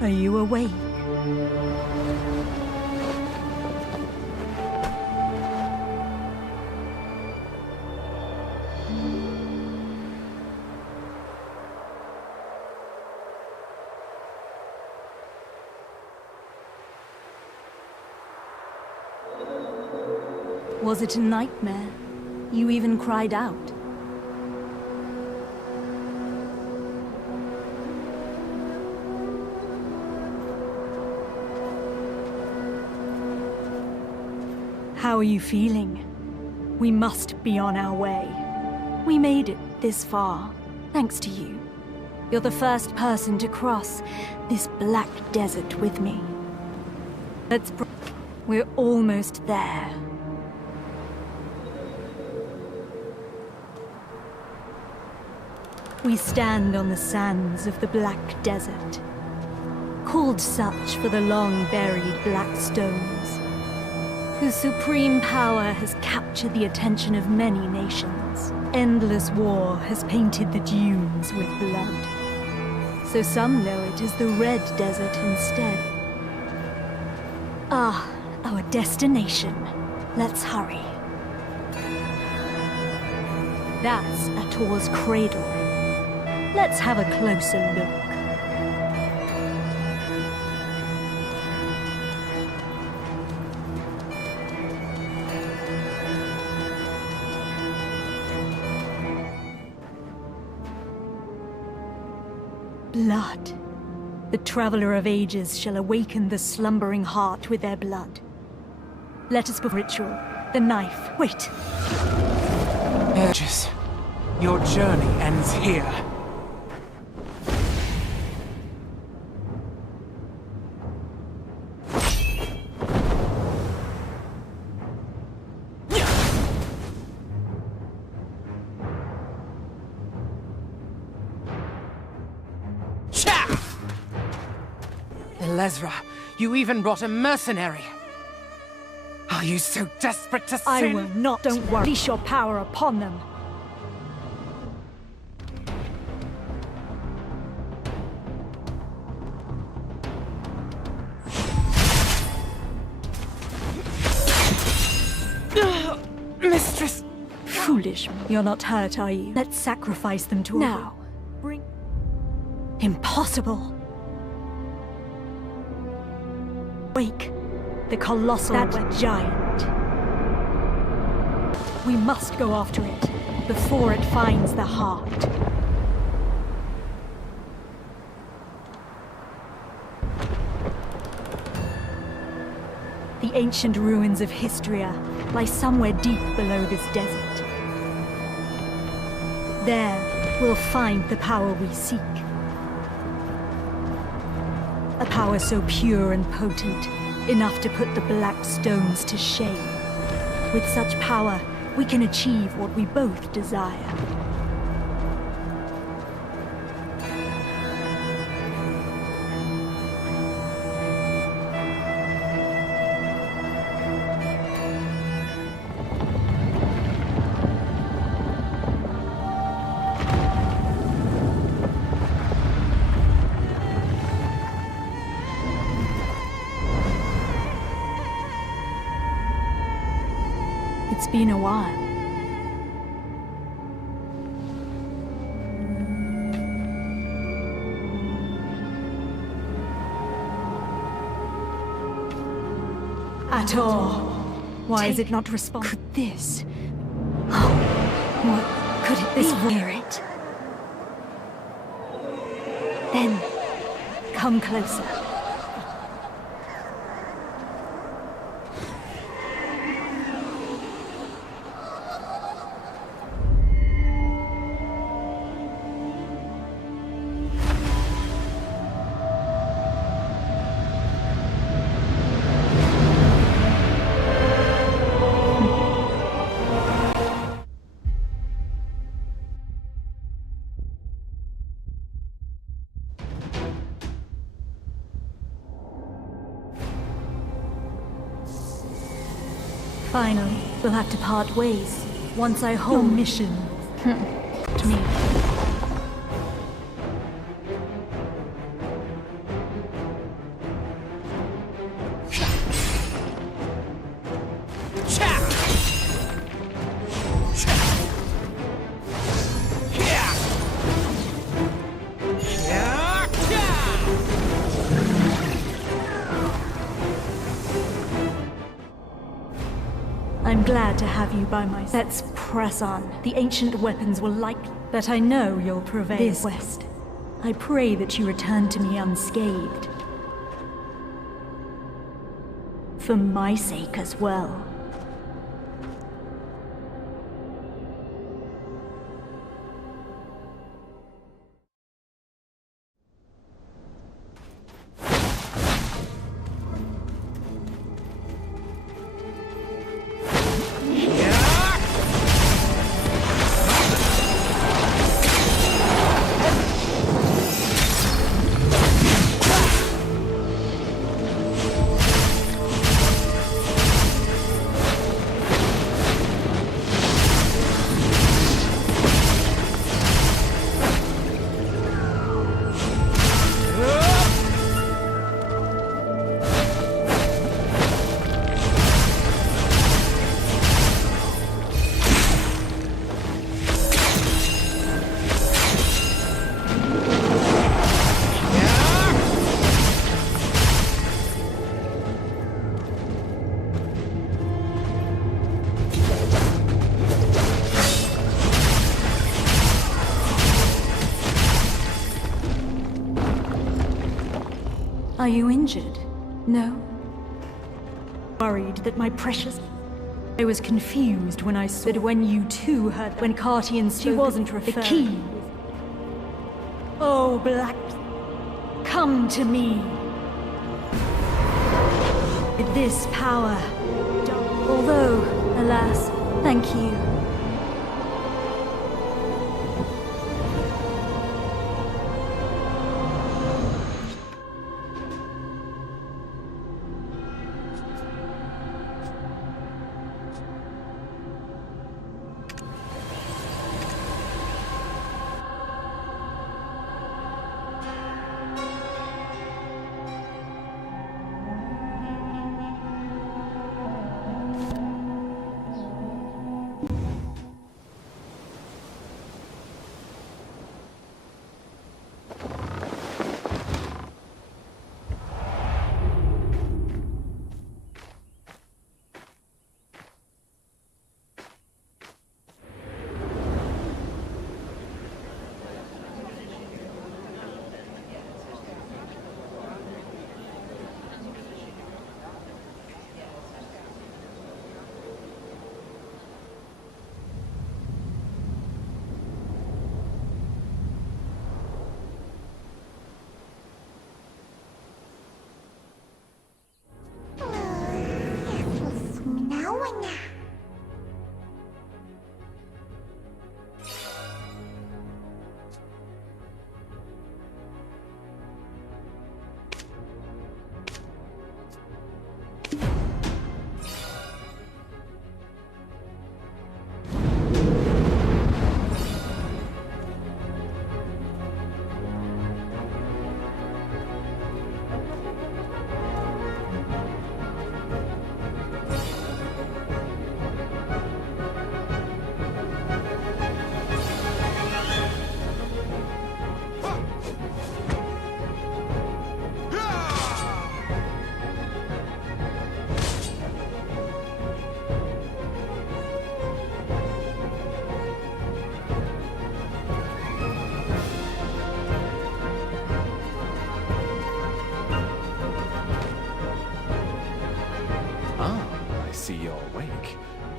Are you awake? Was it a nightmare? You even cried out. How are you feeling? We must be on our way. We made it this far, thanks to you. You're the first person to cross this black desert with me. We're almost there. We stand on the sands of the Black Desert, called such for the long-buried black stones, whose supreme power has captured the attention of many nations. Endless war has painted the dunes with blood, so some know it as the Red Desert instead. Ah, our destination. Let's hurry. That's Ator's cradle. Let's have a closer look. Blood. The Traveler of Ages shall awaken the slumbering heart with their blood. Let us perform ritual. The knife. Wait. Ages. Your journey ends here. Elezra, you even brought a mercenary. Are you so desperate to sin? I will not. Don't worry. Unleash your power upon them. Mistress! Foolish. You're not hurt, are you? Let's sacrifice them to now. Bring. Impossible. Wake. The colossal giant. We must go after it before it finds the heart. The ancient ruins of Histria lie somewhere deep below this desert. There, we'll find the power we seek. A power so pure and potent, enough to put the black stones to shame. With such power, we can achieve what we both desire. It's been a while. Ator! Why is it not responding? Could this? Oh, what could it be? Hear it? Then, come closer. Finally, we'll have to part ways. Once I hold your mission to me. glad to have you by my side. Let's press on. The ancient weapons will but I know you'll prevail. This west. I pray that you return to me unscathed. For my sake as well. Are you injured? No? Worried that my precious... I was confused when I saw that when you too heard when Cartian spoke. She wasn't referring. The key. Oh, Black... Come to me. With this power. Although, alas, thank you.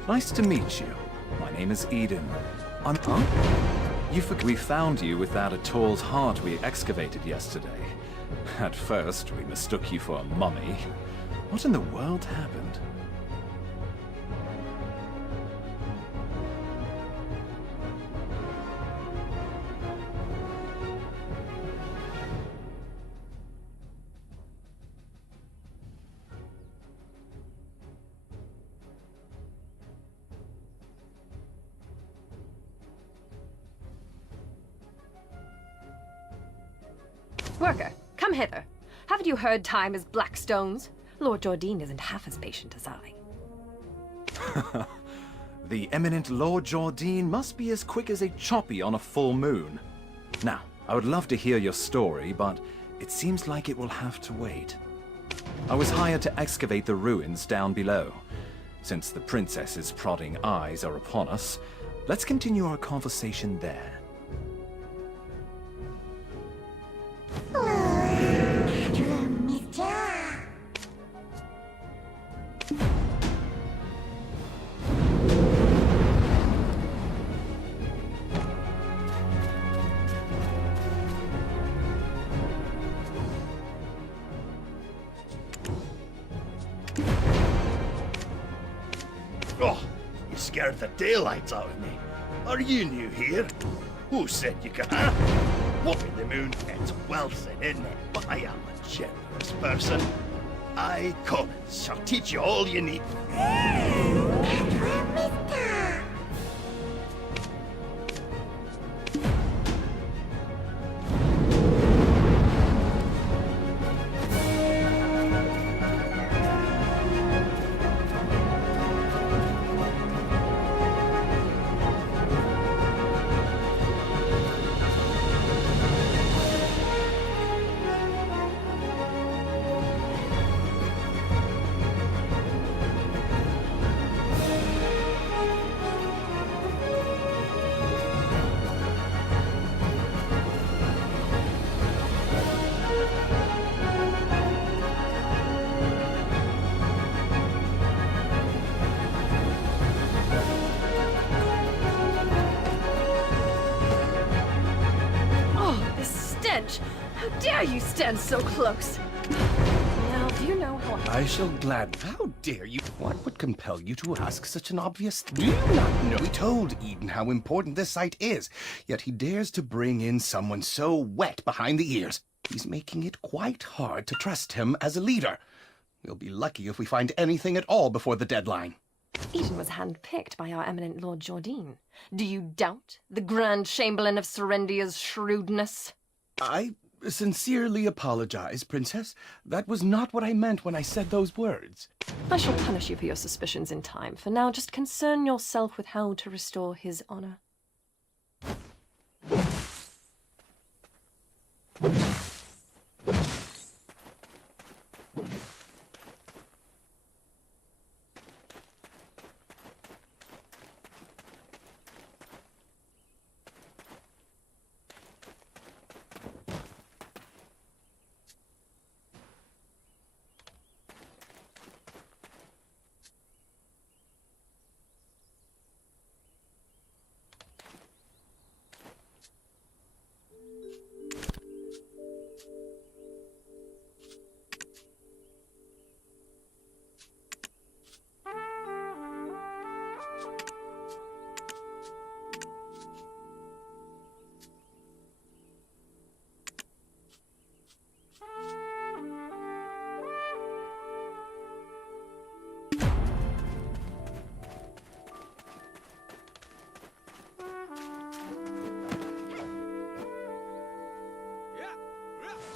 Nice to meet you. My name is Eden. Huh? We found you with that Ator's heart we excavated yesterday. At first, we mistook you for a mummy. What in the world happened? Worker, come hither. Haven't you heard time is black stones? Lord Jardine isn't half as patient as I. The eminent Lord Jardine must be as quick as a choppy on a full moon. Now, I would love to hear your story, but it seems like it will have to wait. I was hired to excavate the ruins down below. Since the princess's prodding eyes are upon us, let's continue our conversation there. Oh, you scared the daylights out of me. Are you new here? Who said you could, huh? What in the moon? It's well said, isn't it? But I am a generous person. I, Collins, shall teach you all you need. How dare you stand so close? Now, do you know how I shall glad. How dare you? What would compel you to ask such an obvious? Do you not know? We told Eden how important this site is, yet he dares to bring in someone so wet behind the ears. He's making it quite hard to trust him as a leader. We'll be lucky if we find anything at all before the deadline. Eden was handpicked by our eminent Lord Jordine? Do you doubt the Grand Chamberlain of Serendia's shrewdness? I sincerely apologize, Princess. That was not what I meant when I said those words. I shall punish you for your suspicions in time. For now, just concern yourself with how to restore his honor.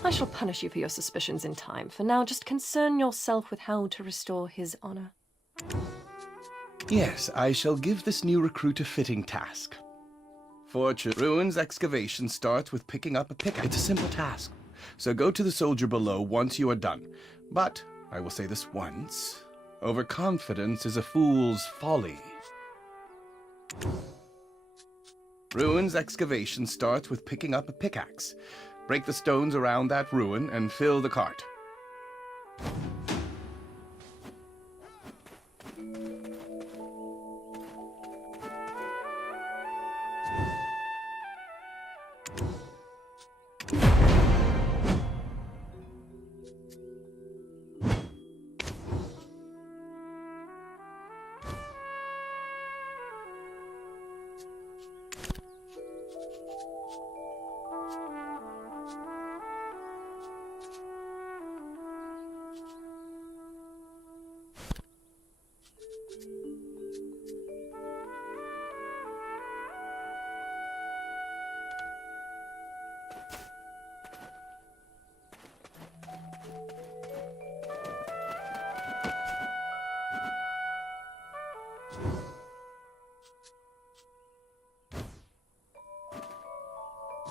I shall punish you for your suspicions in time. For now, just concern yourself with how to restore his honor. Yes, I shall give this new recruit a fitting task. Ruins excavation starts with picking up a pick. It's a simple task, so go to the soldier below once you are done. But, I will say this once, overconfidence is a fool's folly. Ruins excavation starts with picking up a pickaxe. Break the stones around that ruin and fill the cart.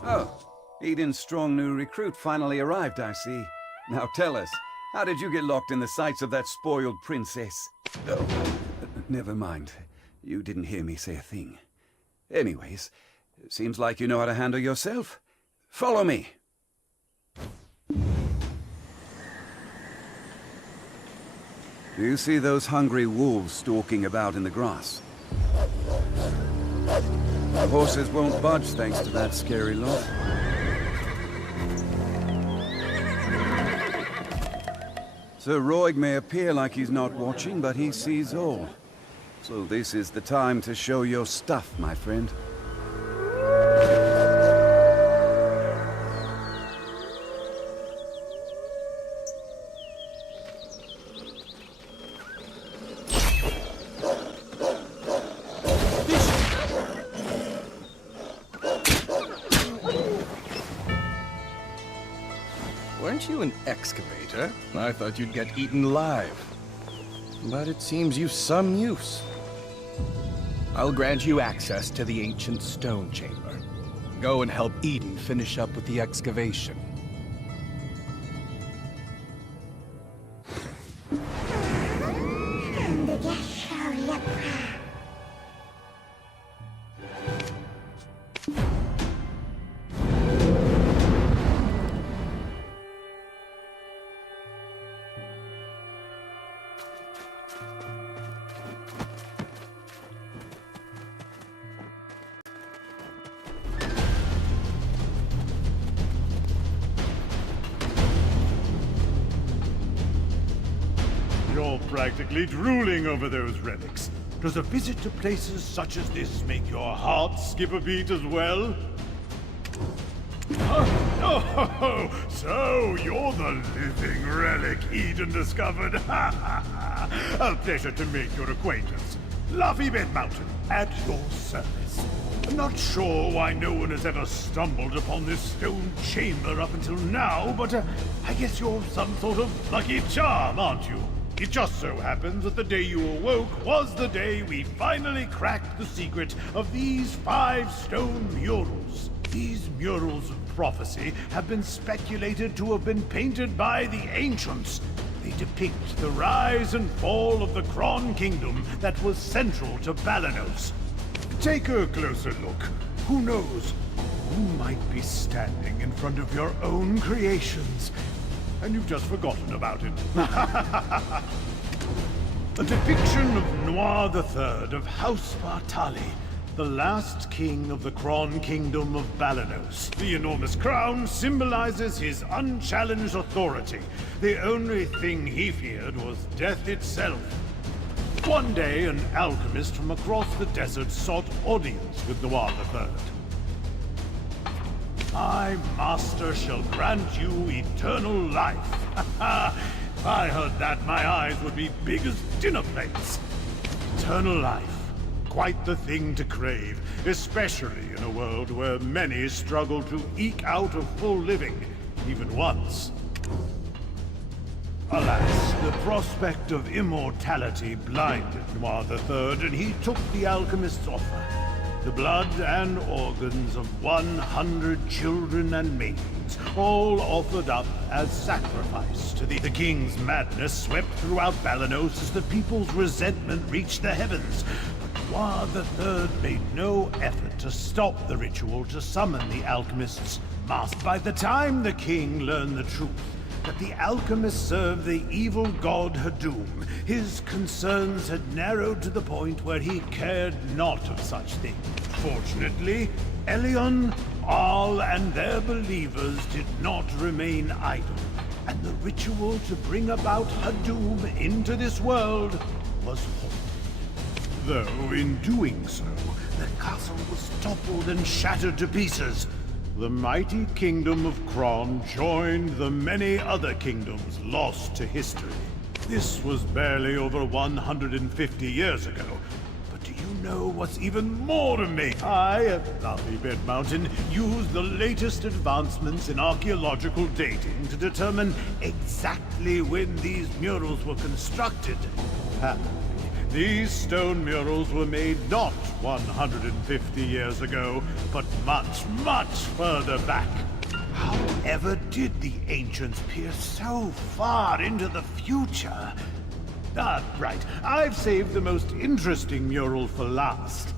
Oh, Eden's strong new recruit finally arrived, I see. Now tell us, how did you get locked in the sights of that spoiled princess? never mind. You didn't hear me say a thing. Anyways, seems like you know how to handle yourself. Follow me. Do you see those hungry wolves stalking about in the grass? The horses won't budge thanks to that scary lot. Sir Roig may appear like he's not watching, but he sees all. So this is the time to show your stuff, my friend. Weren't you an excavator? I thought you'd get eaten alive. But it seems you've some use. I'll grant you access to the ancient stone chamber. Go and help Eden finish up with the excavation. You're practically drooling over those relics. Does a visit to places such as this make your heart skip a beat as well? Oh, so you're the living relic Eden discovered. A pleasure to make your acquaintance. Luffy Bed Mountain, at your service. I'm not sure why no one has ever stumbled upon this stone chamber up until now, but I guess you're some sort of lucky charm, aren't you? It just so happens that the day you awoke was the day we finally cracked the secret of these 5 stone murals. These murals of prophecy have been speculated to have been painted by the ancients. They depict the rise and fall of the Kron Kingdom that was central to Balanos. Take a closer look. Who knows? You might be standing in front of your own creations, and you've just forgotten about it. A depiction of Noir III of House Bartali, the last king of the Kron Kingdom of Balanos. The enormous crown symbolizes his unchallenged authority. The only thing he feared was death itself. One day, an alchemist from across the desert sought audience with Noir III. My master shall grant you eternal life. If I heard that, my eyes would be big as dinner plates. Eternal life. Quite the thing to crave, especially in a world where many struggle to eke out a full living, even once. Alas, the prospect of immortality blinded Noir III, and he took the alchemist's offer. The blood and organs of 100 children and maidens, all offered up as sacrifice to the king's madness swept throughout Balanos as the people's resentment reached the heavens. But Noir III made no effort to stop the ritual to summon the alchemist's master. By the time the king learned the truth, that the alchemist served the evil god Hadum, his concerns had narrowed to the point where he cared not of such things. Fortunately, Elion, Arl, and their believers did not remain idle, and the ritual to bring about Hadum into this world was halted. Though in doing so, the castle was toppled and shattered to pieces. The mighty kingdom of Kron joined the many other kingdoms lost to history. This was barely over 150 years ago. But do you know what's even more amazing? I, at Luffy Bed Mountain, used the latest advancements in archaeological dating to determine exactly when these murals were constructed. Happily, these stone murals were made not 150 years ago, but much, much further back. However did the ancients peer so far into the future? Ah, right. I've saved the most interesting mural for last.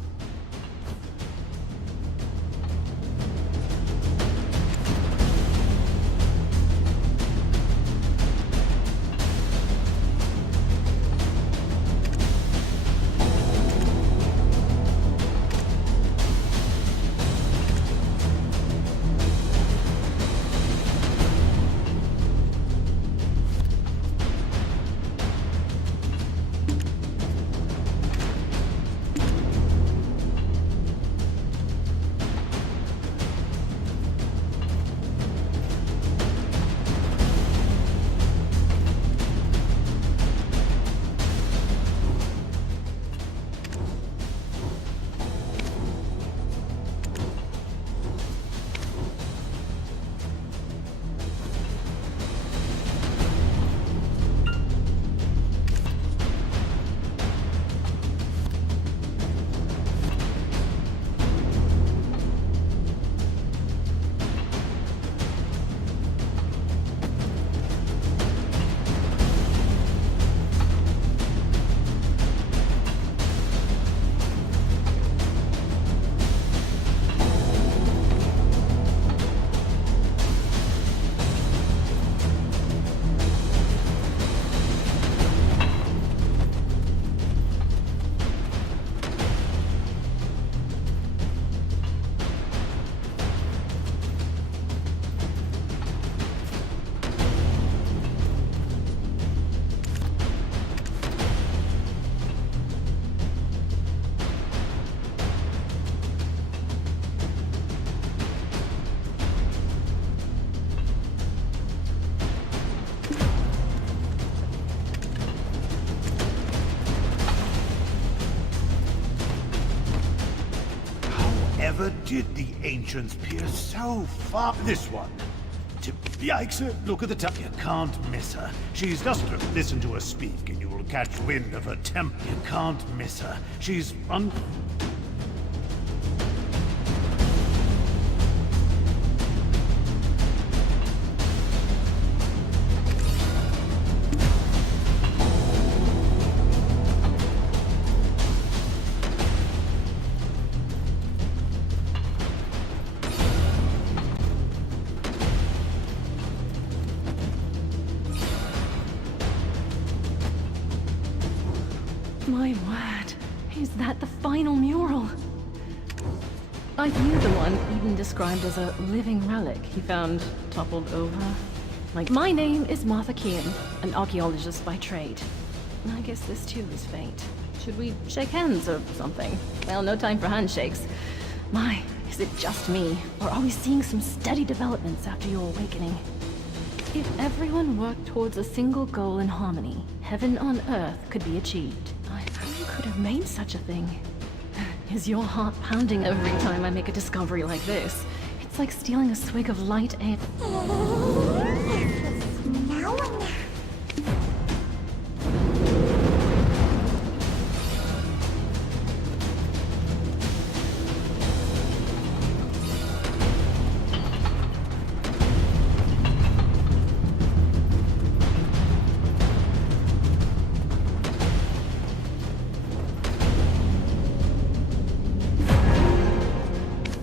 Ever did the ancients peer so far? This one. Yikes, look at the time. You can't miss her. She's just listen to her speak and you will catch wind of her temper. You can't miss her. She's My word, is that the final mural? Are you the one Eden described as a living relic he found toppled over? Like, my name is Martha Kean, an archaeologist by trade. I guess this too is fate. Should we shake hands or something? Well, no time for handshakes. My, is it just me? Or are we seeing some steady developments after your awakening? If everyone worked towards a single goal in harmony, heaven on earth could be achieved. Who could have made such a thing? Is your heart pounding every time I make a discovery like this? It's like stealing a swig of light air.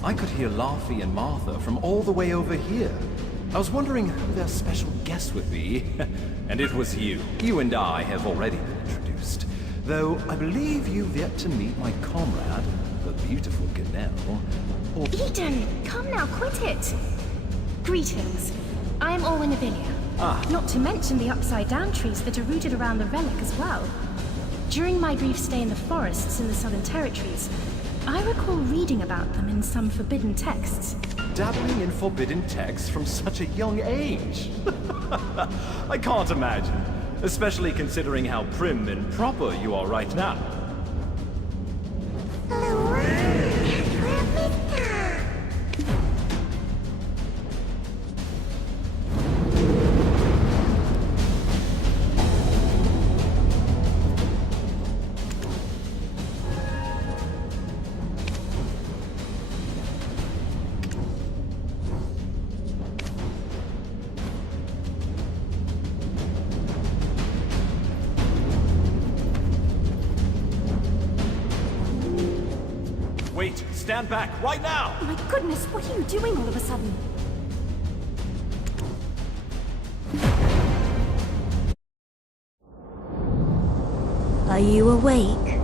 I could hear Laffy and Martha from all the way over here. I was wondering who their special guest would be. And it was you. You and I have already been introduced. Though I believe you've yet to meet my comrade, the beautiful Ganelle. Or... Eden, come now, quit it! Greetings. I am Orwin Avilia. Not to mention the upside-down trees that are rooted around the relic as well. During my brief stay in the forests in the Southern Territories, I recall reading about them in some forbidden texts. Dabbling in forbidden texts from such a young age? I can't imagine, especially considering how prim and proper you are right now. stand back, right now! My goodness, what are you doing all of a sudden? Are you awake?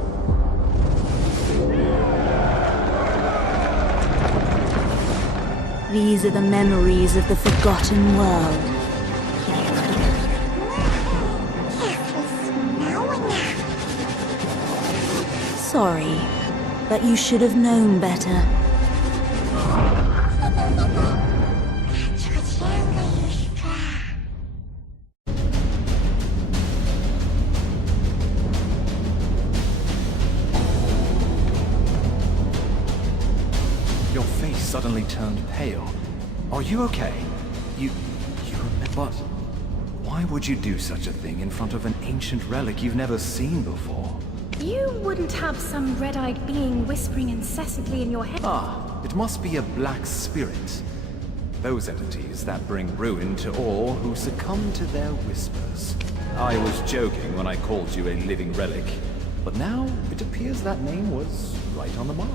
These are the memories of the forgotten world. Sorry, but you should have known better. Your face suddenly turned pale. Are you okay? You remember? But why would you do such a thing in front of an ancient relic you've never seen before? You wouldn't have some red-eyed being whispering incessantly in your head. Ah, it must be a black spirit. Those entities that bring ruin to all who succumb to their whispers. I was joking when I called you a living relic, but now it appears that name was right on the mark.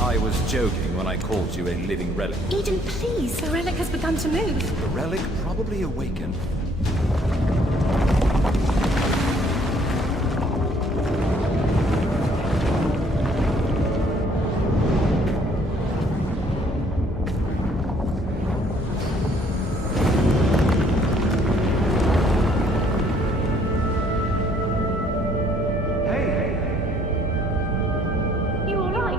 I was joking when I called you a living relic. Eden, please, the relic has begun to move. The relic probably awakened. You all right?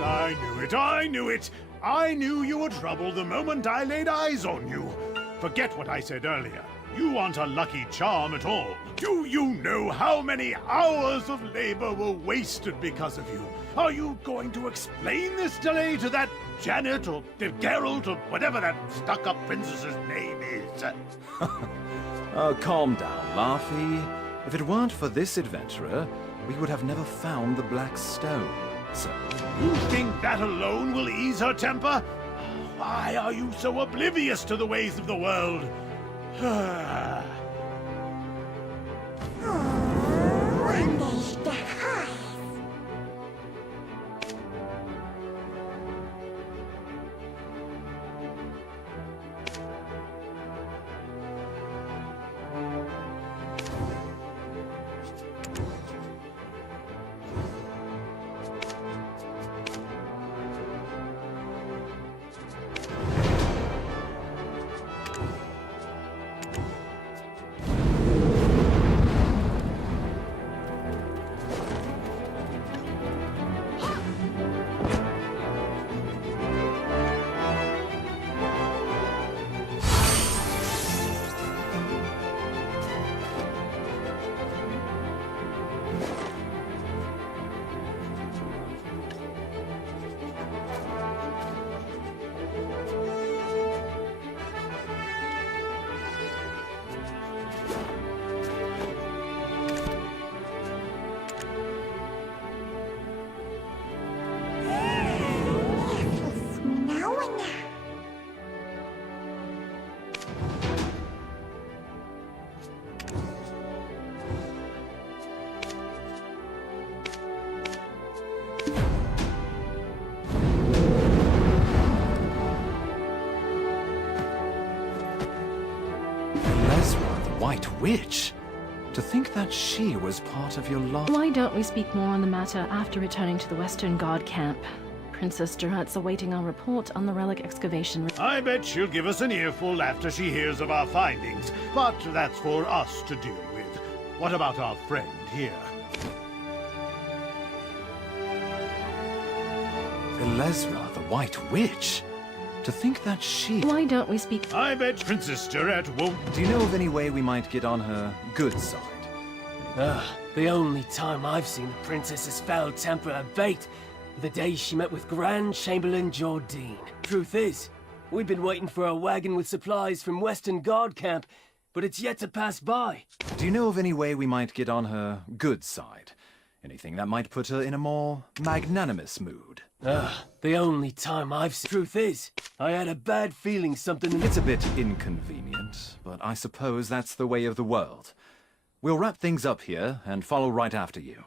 I knew it, I knew it! I knew you were trouble the moment I laid eyes on you. Forget what I said earlier. You aren't a lucky charm at all. Do you know how many hours of labor were wasted because of you? Are you going to explain this delay to that Janet or Geralt or whatever that stuck-up princess's name is? Calm down, Laffy. If it weren't for this adventurer, we would have never found the Black Stone, so... You think that alone will ease her temper? Why are you so oblivious to the ways of the world? White Witch? To think that she was part of your last... Why don't we speak more on the matter after returning to the Western God camp? Princess Durat's awaiting our report on the relic excavation. I bet she'll give us an earful after she hears of our findings, but that's for us to deal with. What about our friend here? Elezra, the White Witch? To think that she... Why don't we speak... I bet Princess Durat won't... Do you know of any way we might get on her good side? The only time I've seen the princess's foul temper abate, the day she met with Grand Chamberlain Jordine. Truth is, we've been waiting for a wagon with supplies from Western Guard camp, but it's yet to pass by. Do you know of any way we might get on her good side? Anything that might put her in a more magnanimous mood? The only time I've seen... Truth is, I had a bad feeling something... It's a bit inconvenient, but I suppose that's the way of the world. We'll wrap things up here and follow right after you.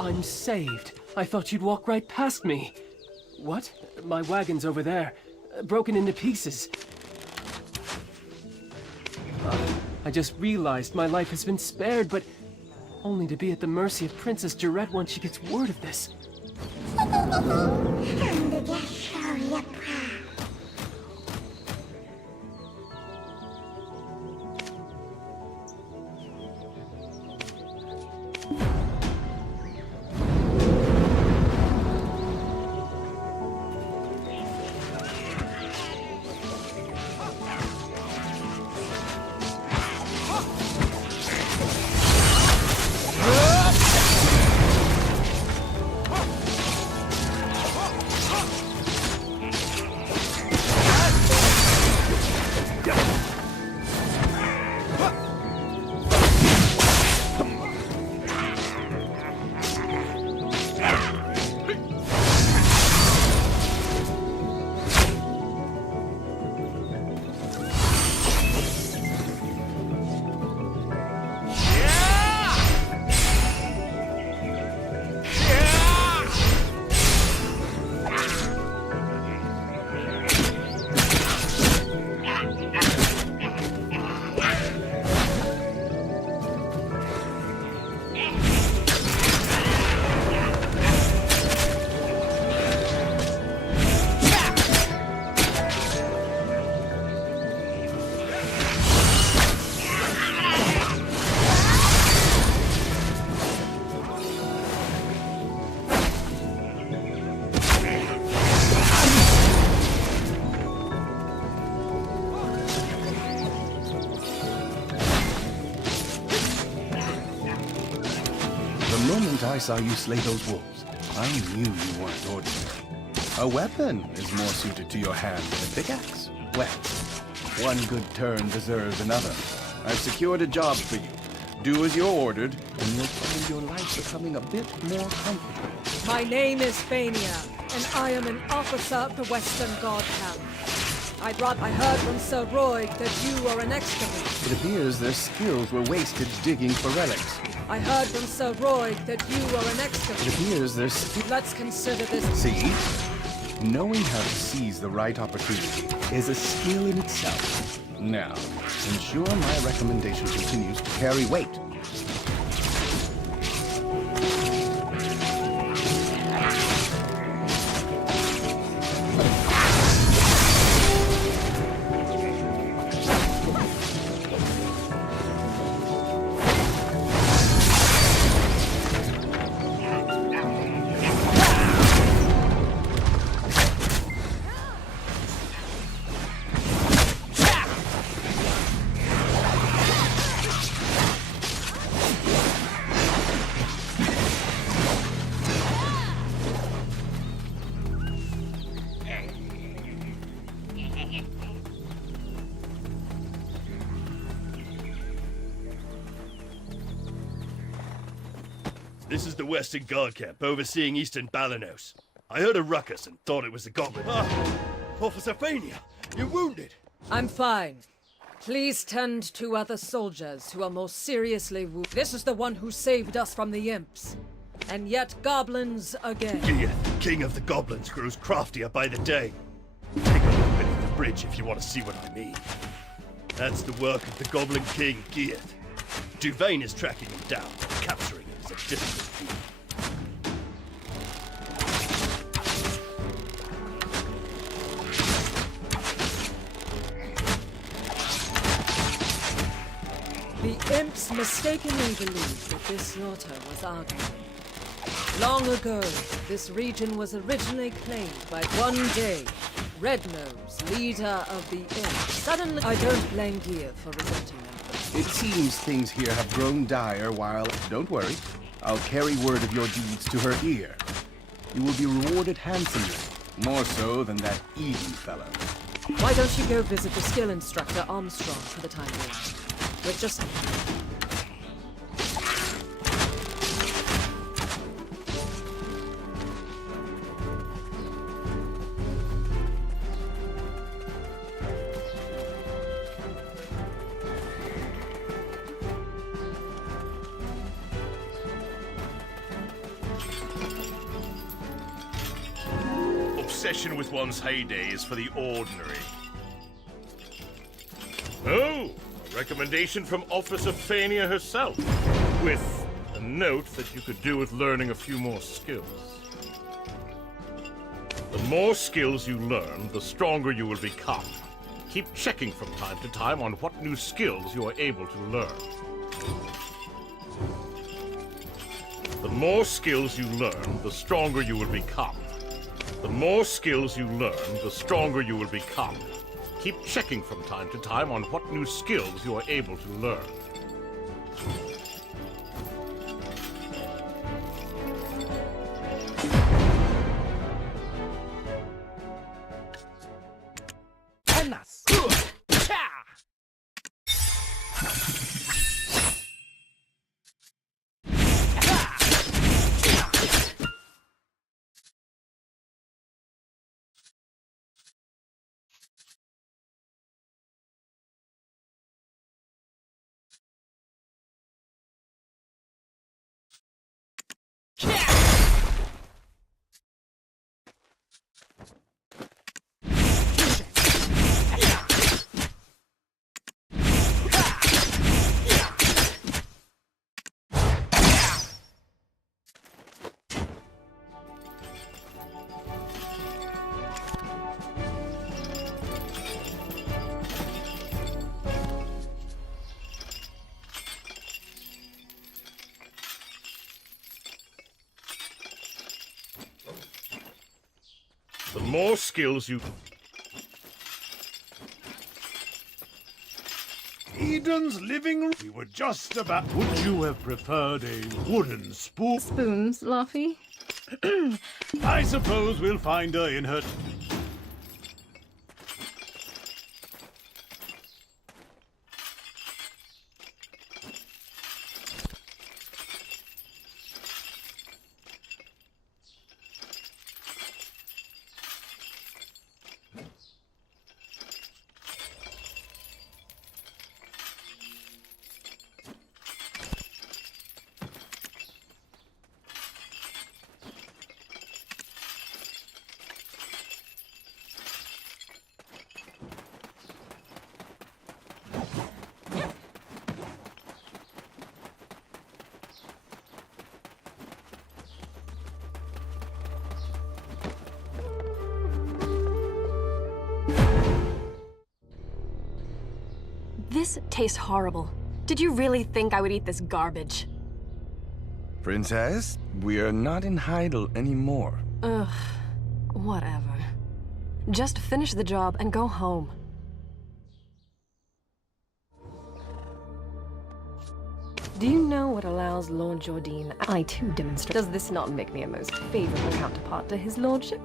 I'm saved. I thought you'd walk right past me. What? My wagon's over there, broken into pieces. I just realized my life has been spared, but only to be at the mercy of Princess Jarette once she gets word of this. The moment I saw you slay those wolves, I knew you weren't ordinary. A weapon is more suited to your hand than a pickaxe. Well, one good turn deserves another. I've secured a job for you. Do as you're ordered, and you'll find your life becoming a bit more comfortable. My name is Fania, and I am an officer of the Western Guard camp. I heard from Sir Roy that you are an excavator. It appears their skills were wasted digging for relics. I heard from Sir Roy that you are an excavator. It appears their Let's consider this. See? Knowing how to seize the right opportunity is a skill in itself. Now, ensure my recommendation continues to carry weight. This is the Western Guard camp, overseeing Eastern Balanos. I heard a ruckus and thought it was the goblin. Officer Fania, you're wounded. I'm fine. Please tend to other soldiers who are more seriously wounded. This is the one who saved us from the imps. And yet goblins again. Geath, king of the goblins, grows craftier by the day. Take a look beneath the bridge if you want to see what I mean. That's the work of the Goblin King, Geath. Duvain is tracking him down, but capturing him is a difficult feat. The imps mistakenly believed that this slaughter was arguable. Long ago, this region was originally claimed by one day, Rednose, leader of the imps. Suddenly, I don't blame Gear for resenting them. It seems things here have grown dire while... Don't worry. I'll carry word of your deeds to her ear. You will be rewarded handsomely. More so than that Eden fellow. Why don't you go visit the skill instructor Armstrong for the time being? We're just... Obsession with one's heyday is for the ordinary. Oh, a recommendation from Officer Fania herself, with a note that you could do with learning a few more skills. The more skills you learn, the stronger you will become. Keep checking from time to time on what new skills you are able to learn. The more skills you learn, the stronger you will become. The more skills you learn, the stronger you will become. Keep checking from time to time on what new skills you are able to learn. The more skills you... Eden's living room. We were just about... Would you have preferred a wooden spoon? Spoons, Luffy? I suppose we'll find her in her... This tastes horrible. Did you really think I would eat this garbage? Princess, we are not in Heidel anymore. Ugh, whatever. Just finish the job and go home. Do you know what allows Lord Jordine? I too demonstrate. Does this not make me a most favorable counterpart to his lordship?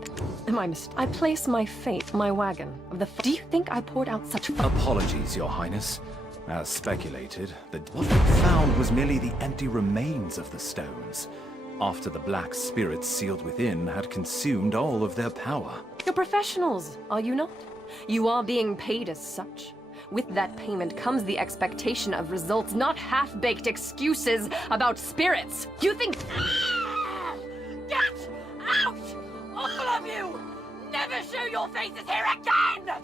I place my fate, my wagon, of the... Do you think I poured out such... Apologies, Your Highness. As speculated, what we found was merely the empty remains of the stones, after the black spirits sealed within had consumed all of their power. You're professionals, are you not? You are being paid as such. With that payment comes the expectation of results, not half-baked excuses about spirits. You think... Get out! All of you! Never show your faces here again!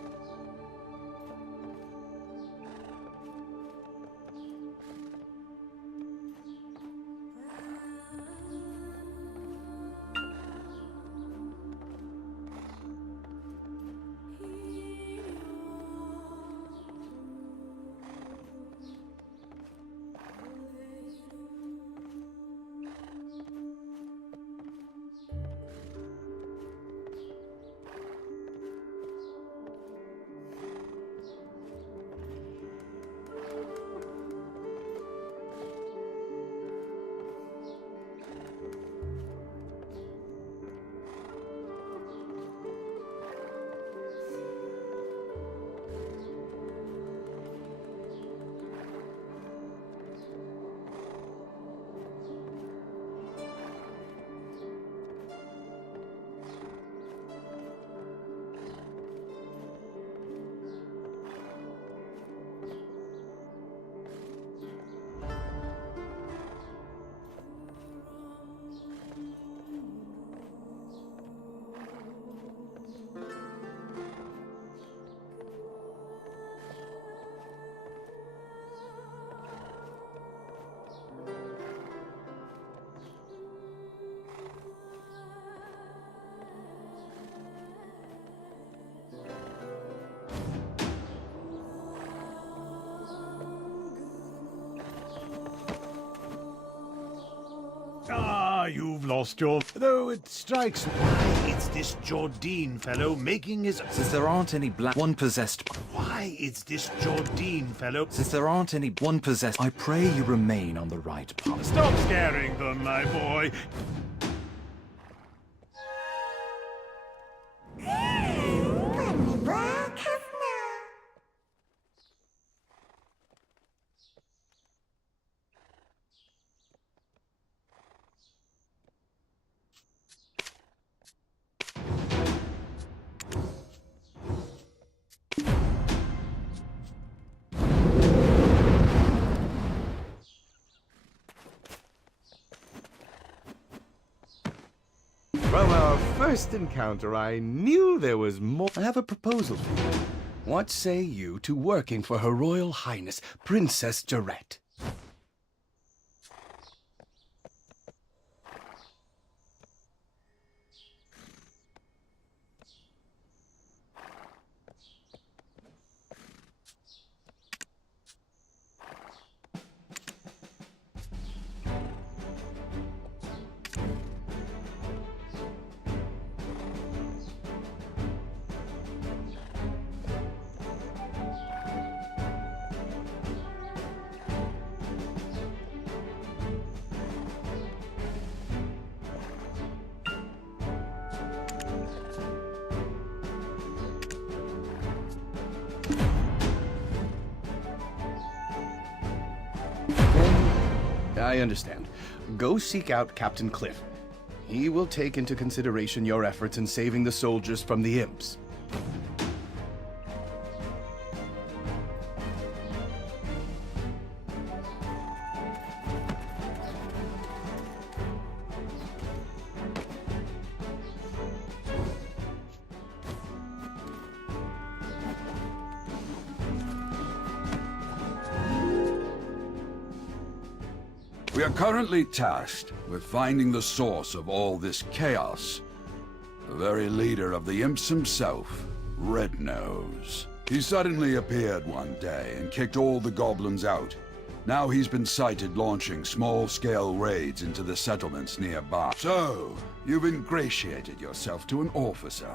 Ah, you've lost your... Though it strikes... Why, it's this Jordine fellow making his... Since there aren't any one possessed... Why, it's this Jordine fellow... Since there aren't any one possessed... I pray you remain on the right path. Stop scaring them, my boy. From our first encounter, I knew there was more. I have a proposal for you. What say you to working for Her Royal Highness, Princess Jarette? I understand. Go seek out Captain Cliff. He will take into consideration your efforts in saving the soldiers from the imps. We are currently tasked with finding the source of all this chaos. The very leader of the imps himself, Red Nose. He suddenly appeared one day and kicked all the goblins out. Now he's been sighted launching small-scale raids into the settlements nearby. So, you've ingratiated yourself to an officer,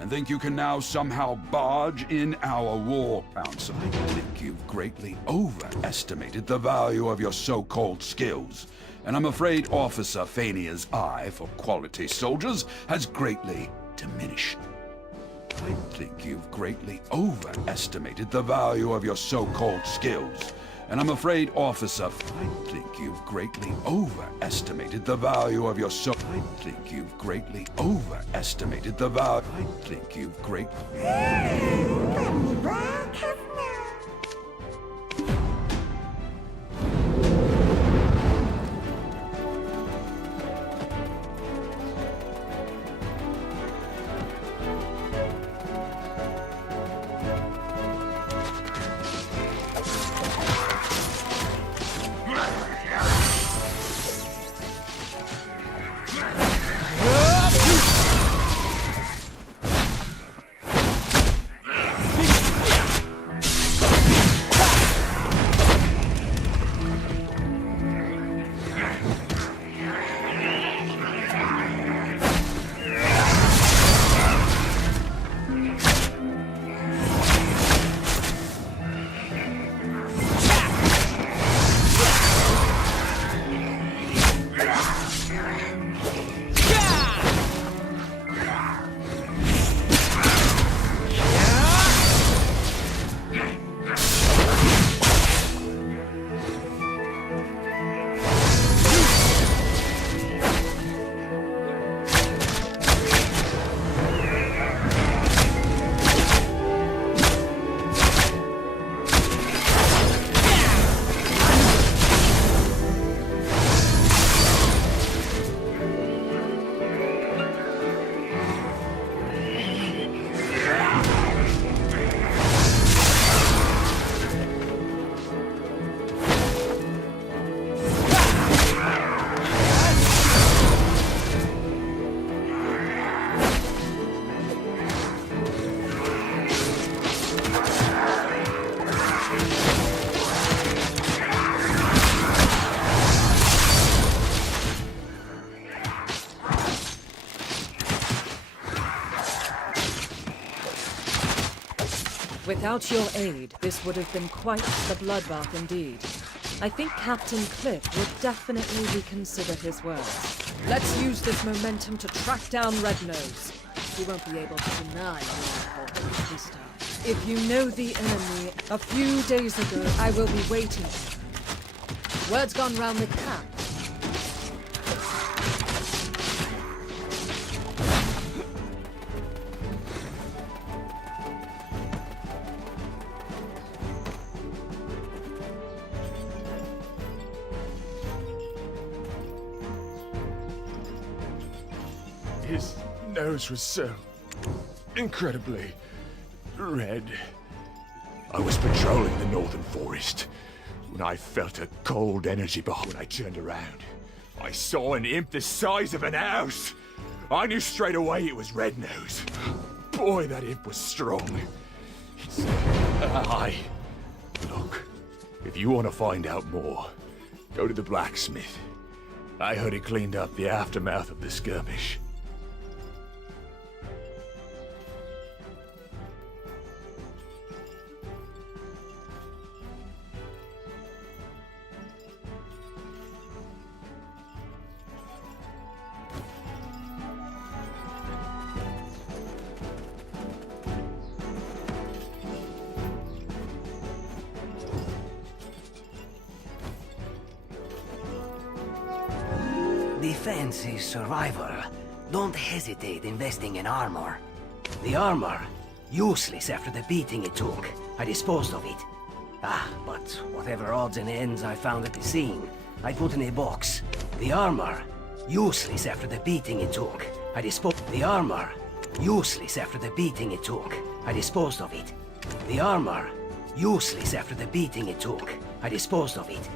and think you can now somehow barge in our war council. I think you've greatly overestimated the value of your so-called skills, and I'm afraid Officer Fania's eye for quality soldiers has greatly diminished. I think you've greatly overestimated the value of your so-called skills, and I'm afraid, Officer, I think you've greatly overestimated the value of your I think you've greatly overestimated the value. I think you've greatly... Without your aid, this would have been quite the bloodbath indeed. I think Captain Cliff would definitely reconsider his words. Let's use this momentum to track down Red Nose. He won't be able to deny your importance this time. If you know the enemy, a few days ago I will be waiting. Word's gone round the camp. His nose was so incredibly red. I was patrolling the northern forest when I felt a cold energy behind. When I turned around, I saw an imp the size of an house. I knew straight away it was Red Nose. Boy, that imp was strong. Look, if you want to find out more, go to the blacksmith. I heard he cleaned up the aftermath of the skirmish. Defense is survival. Don't hesitate investing in armor. The armor, useless after the beating it took. I disposed of it. But whatever odds and ends I found at the scene, I put in a box. The armor, useless after the beating it took. I disposed. The armor, useless after the beating it took. I disposed of it. The armor, useless after the beating it took. I disposed of it.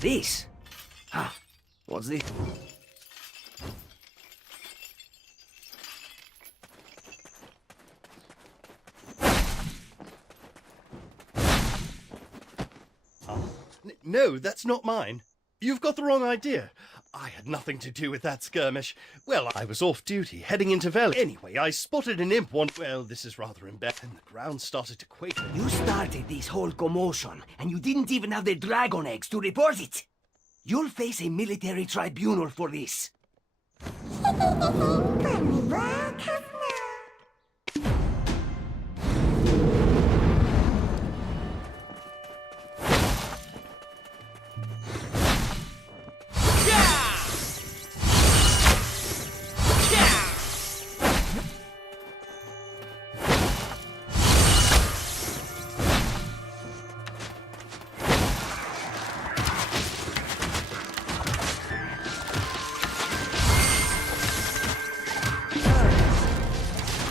This? What's this? No, that's not mine. You've got the wrong idea. I had nothing to do with that skirmish. Well, I was off duty, heading into Valley. Anyway, I spotted an imp one... Well, this is rather embarrassing. The ground started to quake. You started this whole commotion, and you didn't even have the dragon eggs to report it. You'll face a military tribunal for this.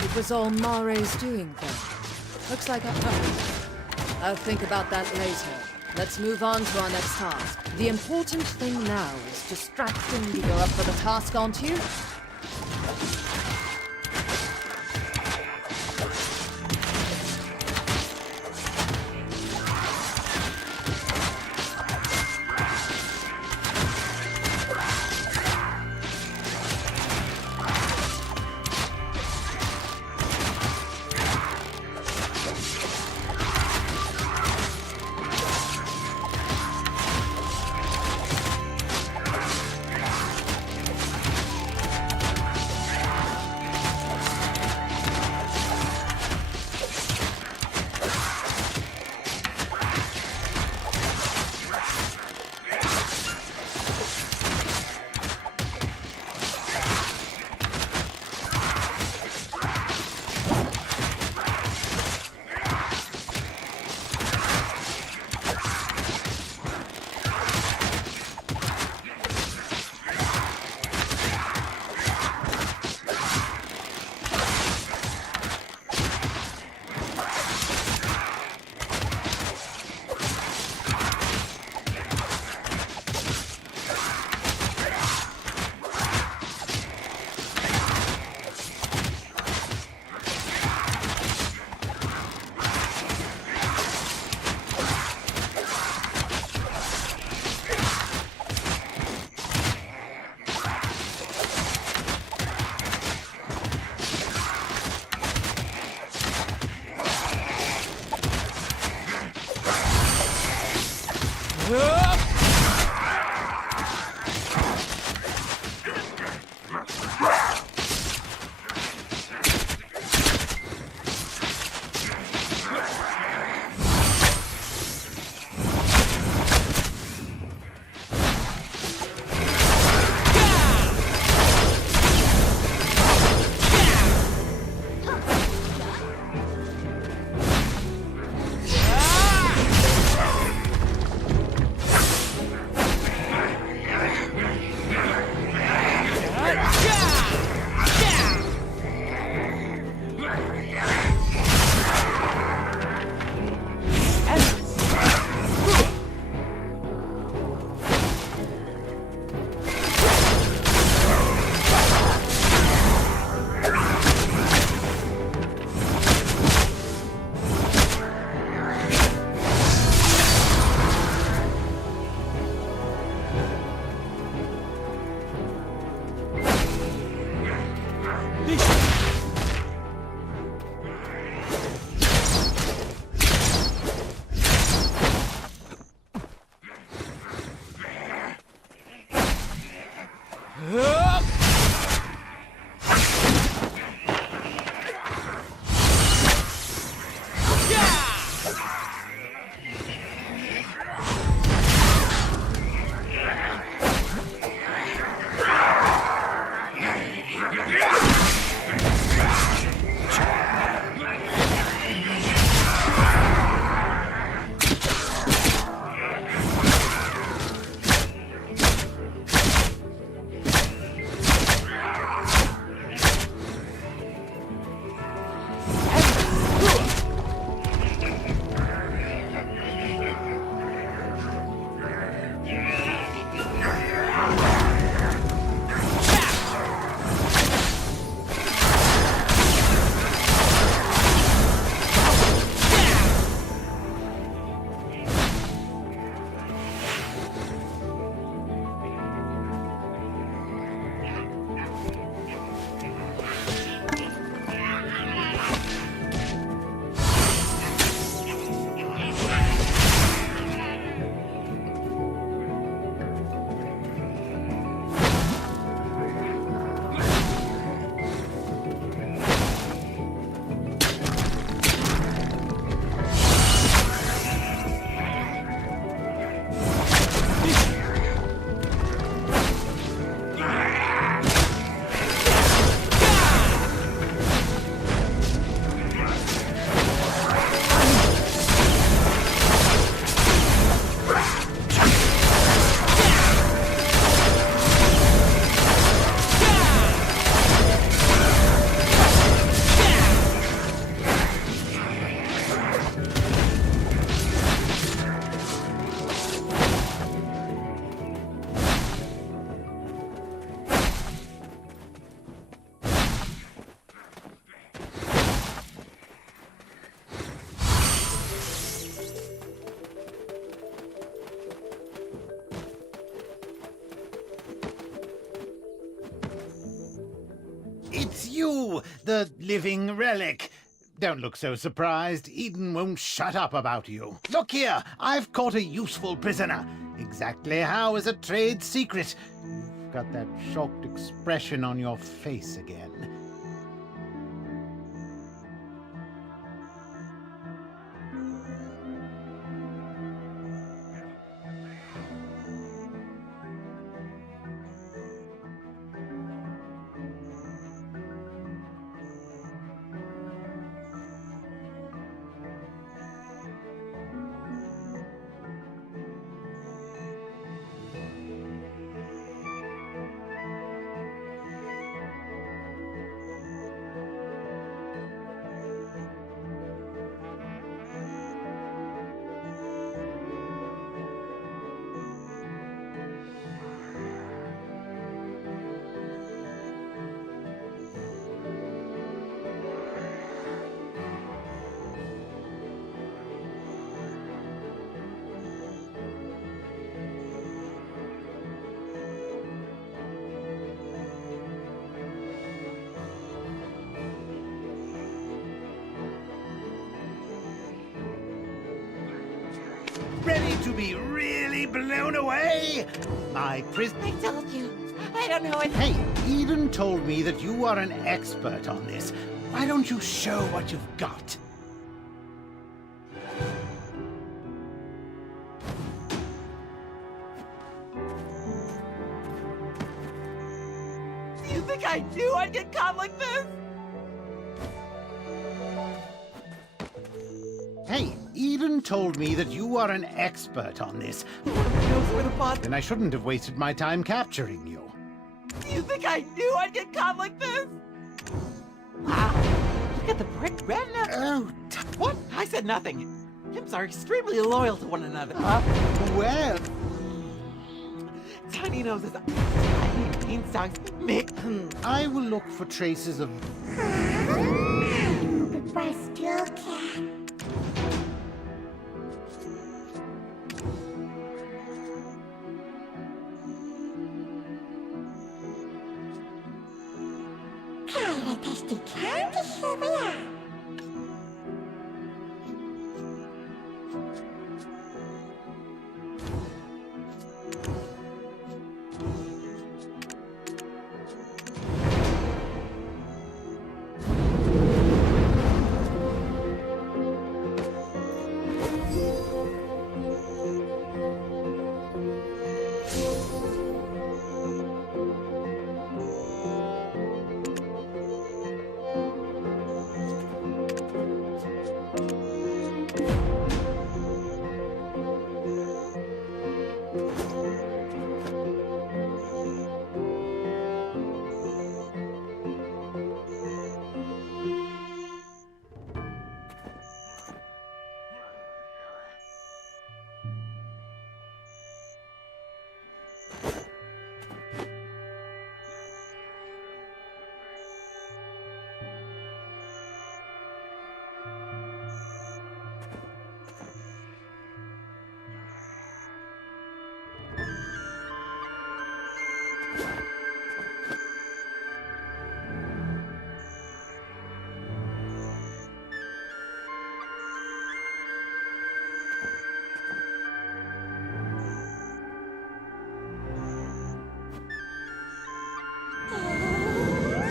It was all Mare's doing then. Looks like I'll think about that later. Let's move on to our next task. The important thing now is distracting. You're up for the task, aren't you? It's you, the living relic. Don't look so surprised. Eden won't shut up about you. Look here, I've caught a useful prisoner. Exactly how is a trade secret. You've got that shocked expression on your face again. ready to be really blown away? My prisoner... I told you. I don't know it. Hey, Eden told me that you are an expert on this. Why don't you show what you've got? You think I knew I'd get caught like this? Hey, Eden told me that you are an expert on this. Who knows where the bot... Then I shouldn't have wasted my time capturing you. You think I knew I'd get caught like this? Wow. Look at the brick red. Oh, what? I said nothing. Imps are extremely loyal to one another. Well... Tiny noses, tiny beanstalks, I will look for traces of... Goodbye, still cat. Keine testikantische Reha.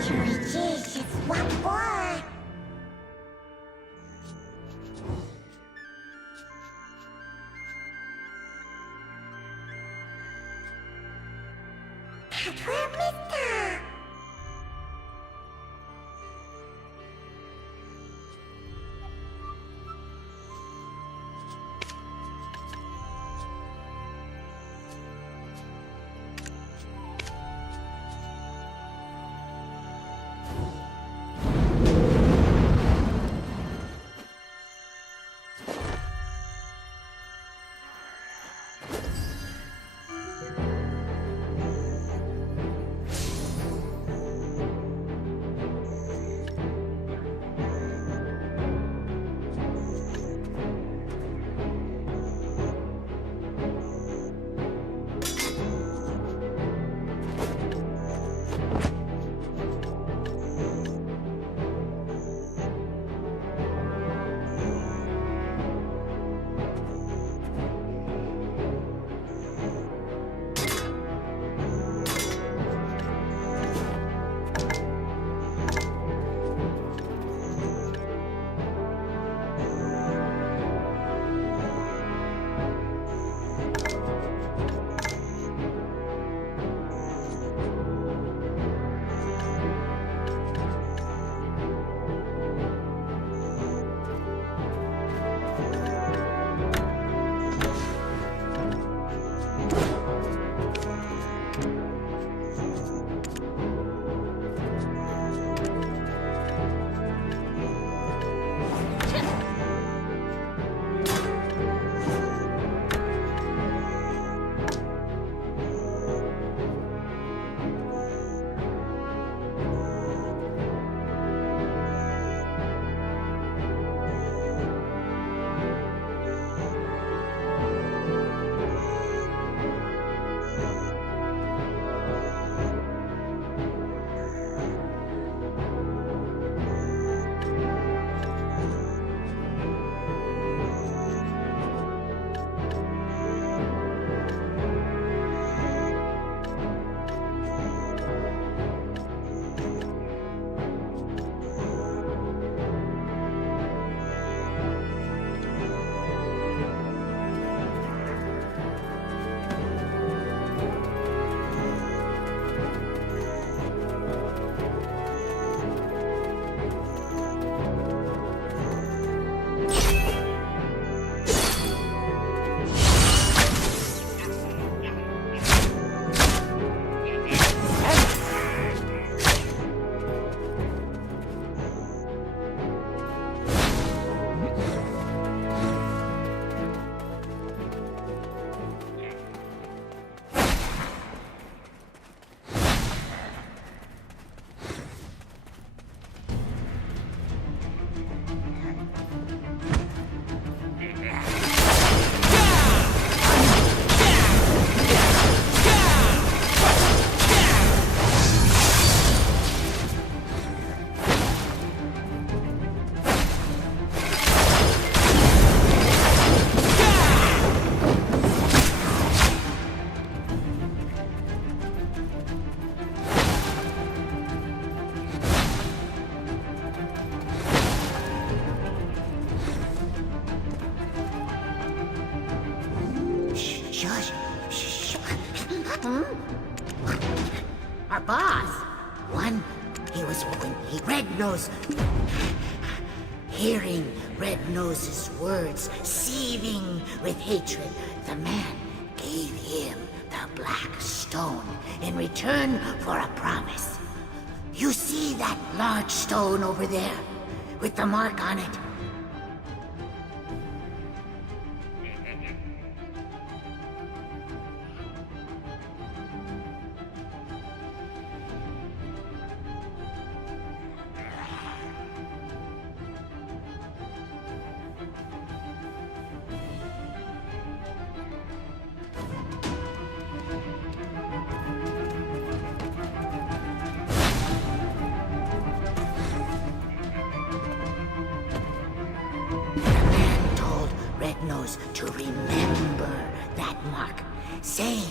Jesus, what boy? Mister. Shush. Shh. Our boss. One, he was when he Red Nose. Hearing Red Nose's words, seething with hatred, the man gave him the black stone in return for a promise. You see that large stone over there, with the mark on it? Red Nose to remember that mark, saying,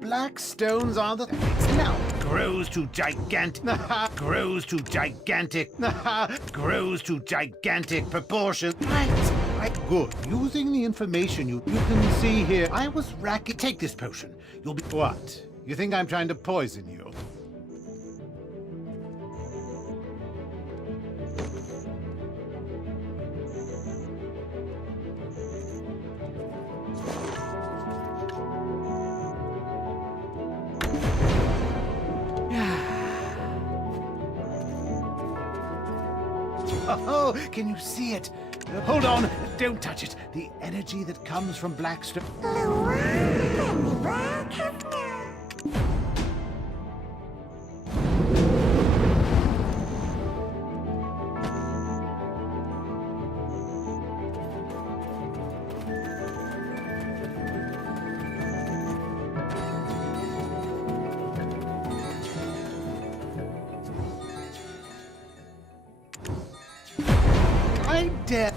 black stones are the now grows to gigantic grows to gigantic proportions. Right. Good. Using the information you can see here, I was racking. Take this potion. You'll be what? You think I'm trying to poison you? Oh, can you see it? Hold on, don't touch it. The energy that comes from Blackstone. I'm dead.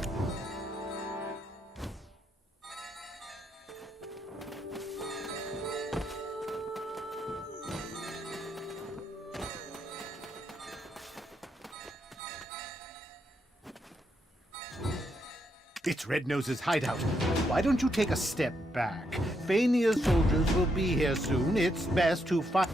It's Red Nose's hideout. Why don't you take a step back? Fania's soldiers will be here soon. It's best to fight.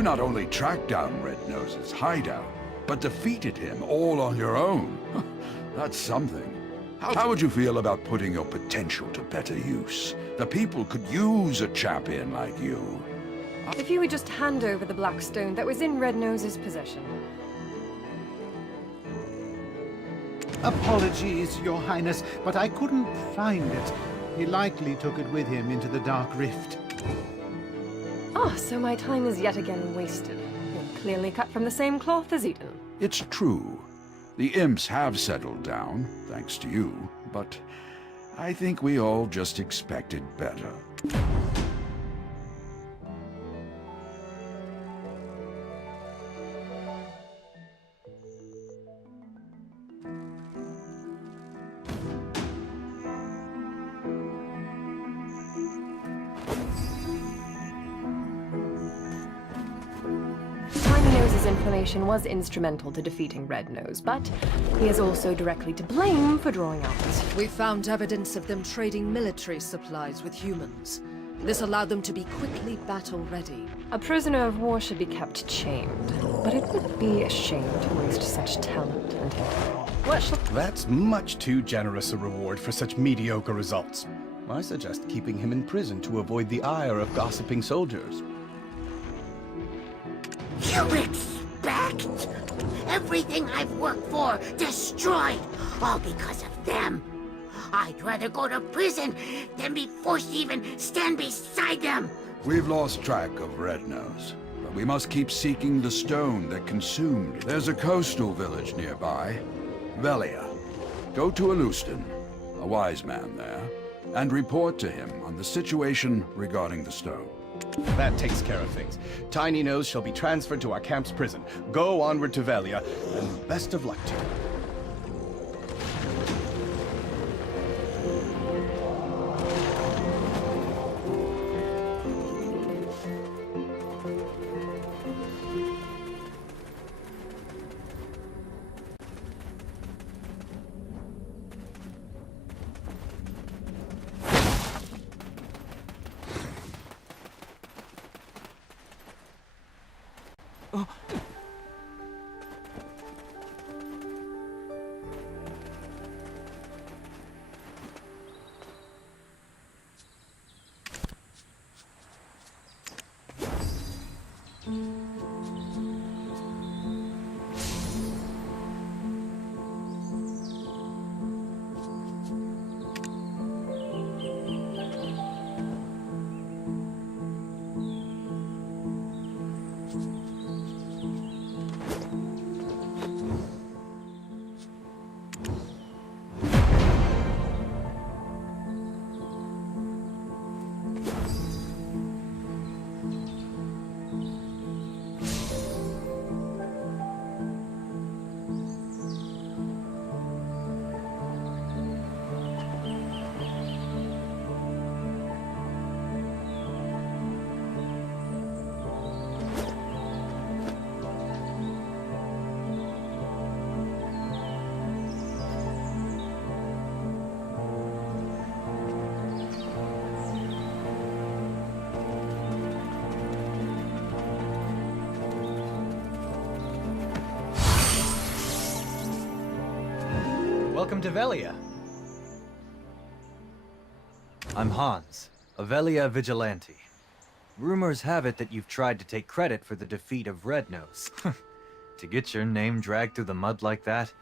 You not only tracked down Red Nose's hideout, but defeated him all on your own. That's something. How would you feel about putting your potential to better use? The people could use a champion like you. If you would just hand over the black stone that was in Red Nose's possession. Apologies, Your Highness, but I couldn't find it. He likely took it with him into the Dark Rift. Ah, so my time is yet again wasted. You're clearly cut from the same cloth as Eden. It's true. The imps have settled down, thanks to you, but I think we all just expected better. Information was instrumental to defeating Red Nose, but he is also directly to blame for drawing out. We found evidence of them trading military supplies with humans. This allowed them to be quickly battle-ready. A prisoner of war should be kept chained, but it would be a shame to waste such talent and talent. That's much too generous a reward for such mediocre results. I suggest keeping him in prison to avoid the ire of gossiping soldiers. You expect everything I've worked for destroyed, all because of them. I'd rather go to prison than be forced to even stand beside them. We've lost track of Red Nose, but we must keep seeking the stone that consumed. There's a coastal village nearby, Velia. Go to Alustin, a wise man there, and report to him on the situation regarding the stone. That takes care of things. Tiny Nose shall be transferred to our camp's prison. Go onward to Velia, and best of luck to you. Welcome to Velia. I'm Hans, a Velia vigilante. Rumors have it that you've tried to take credit for the defeat of Red Nose. To get your name dragged through the mud like that?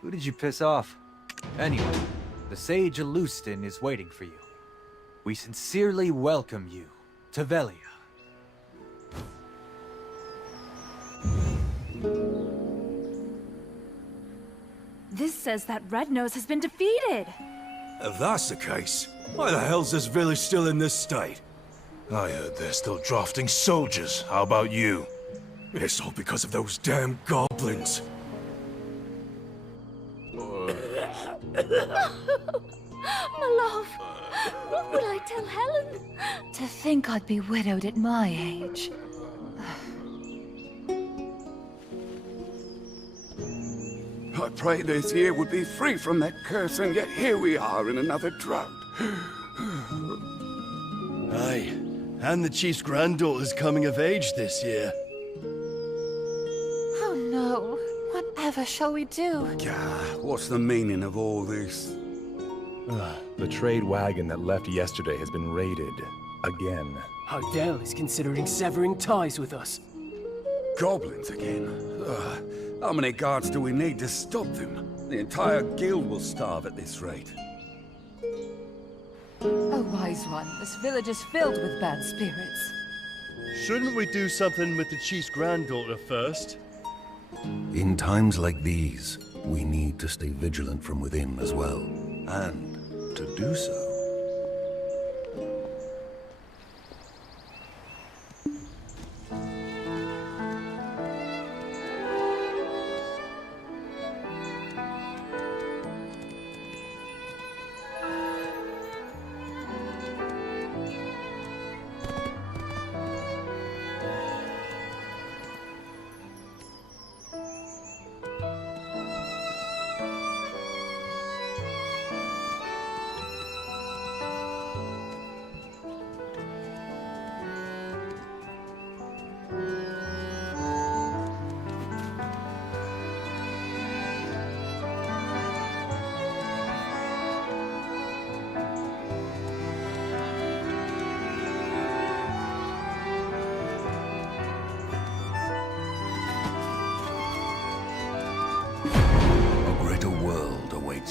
Who did you piss off? Anyway, the sage Alustin is waiting for you. We sincerely welcome you to Velia. This says that Red Nose has been defeated. If that's the case, why the hell's this village still in this state? I heard they're still drafting soldiers. How about you? It's all because of those damn goblins. My love, what would I tell Helen? To think I'd be widowed at my age. I prayed this year would be free from that curse, and yet here we are in another drought. Aye, and the chief's granddaughter's coming of age this year. Oh, whatever shall we do? What's the meaning of all this? The trade wagon that left yesterday has been raided. Again. Hardell is considering severing ties with us. Goblins again? How many guards do we need to stop them? The entire guild will starve at this rate. Oh, wise one, this village is filled with bad spirits. Shouldn't we do something with the chief's granddaughter first? In times like these, we need to stay vigilant from within as well. And to do so,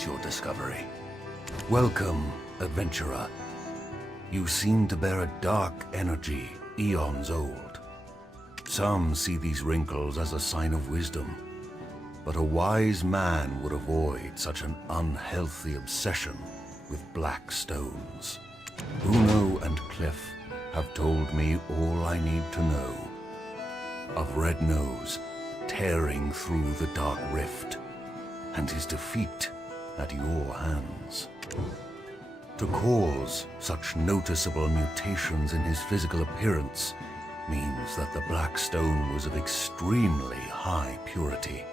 your discovery. Welcome, adventurer. You seem to bear a dark energy, eons old. Some see these wrinkles as a sign of wisdom, but a wise man would avoid such an unhealthy obsession with black stones. Uno and Cliff have told me all I need to know of Red Nose tearing through the dark rift and his defeat at your hands. To cause such noticeable mutations in his physical appearance means that the black stone was of extremely high purity.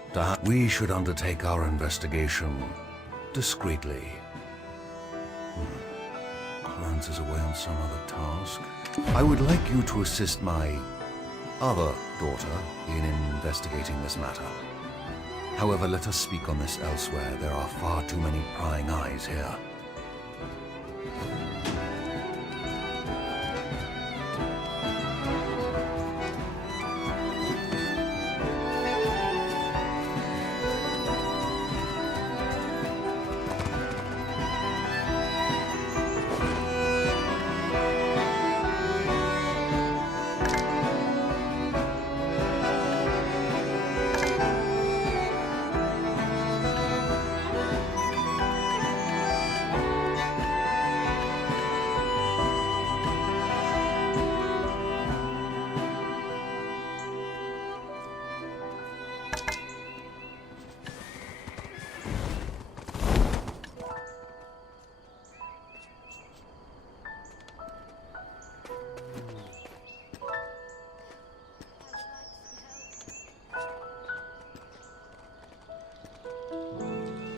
We should undertake our investigation discreetly. Glances away on some other task. I would like you to assist my other daughter in investigating this matter. However, let us speak on this elsewhere. There are far too many prying eyes here.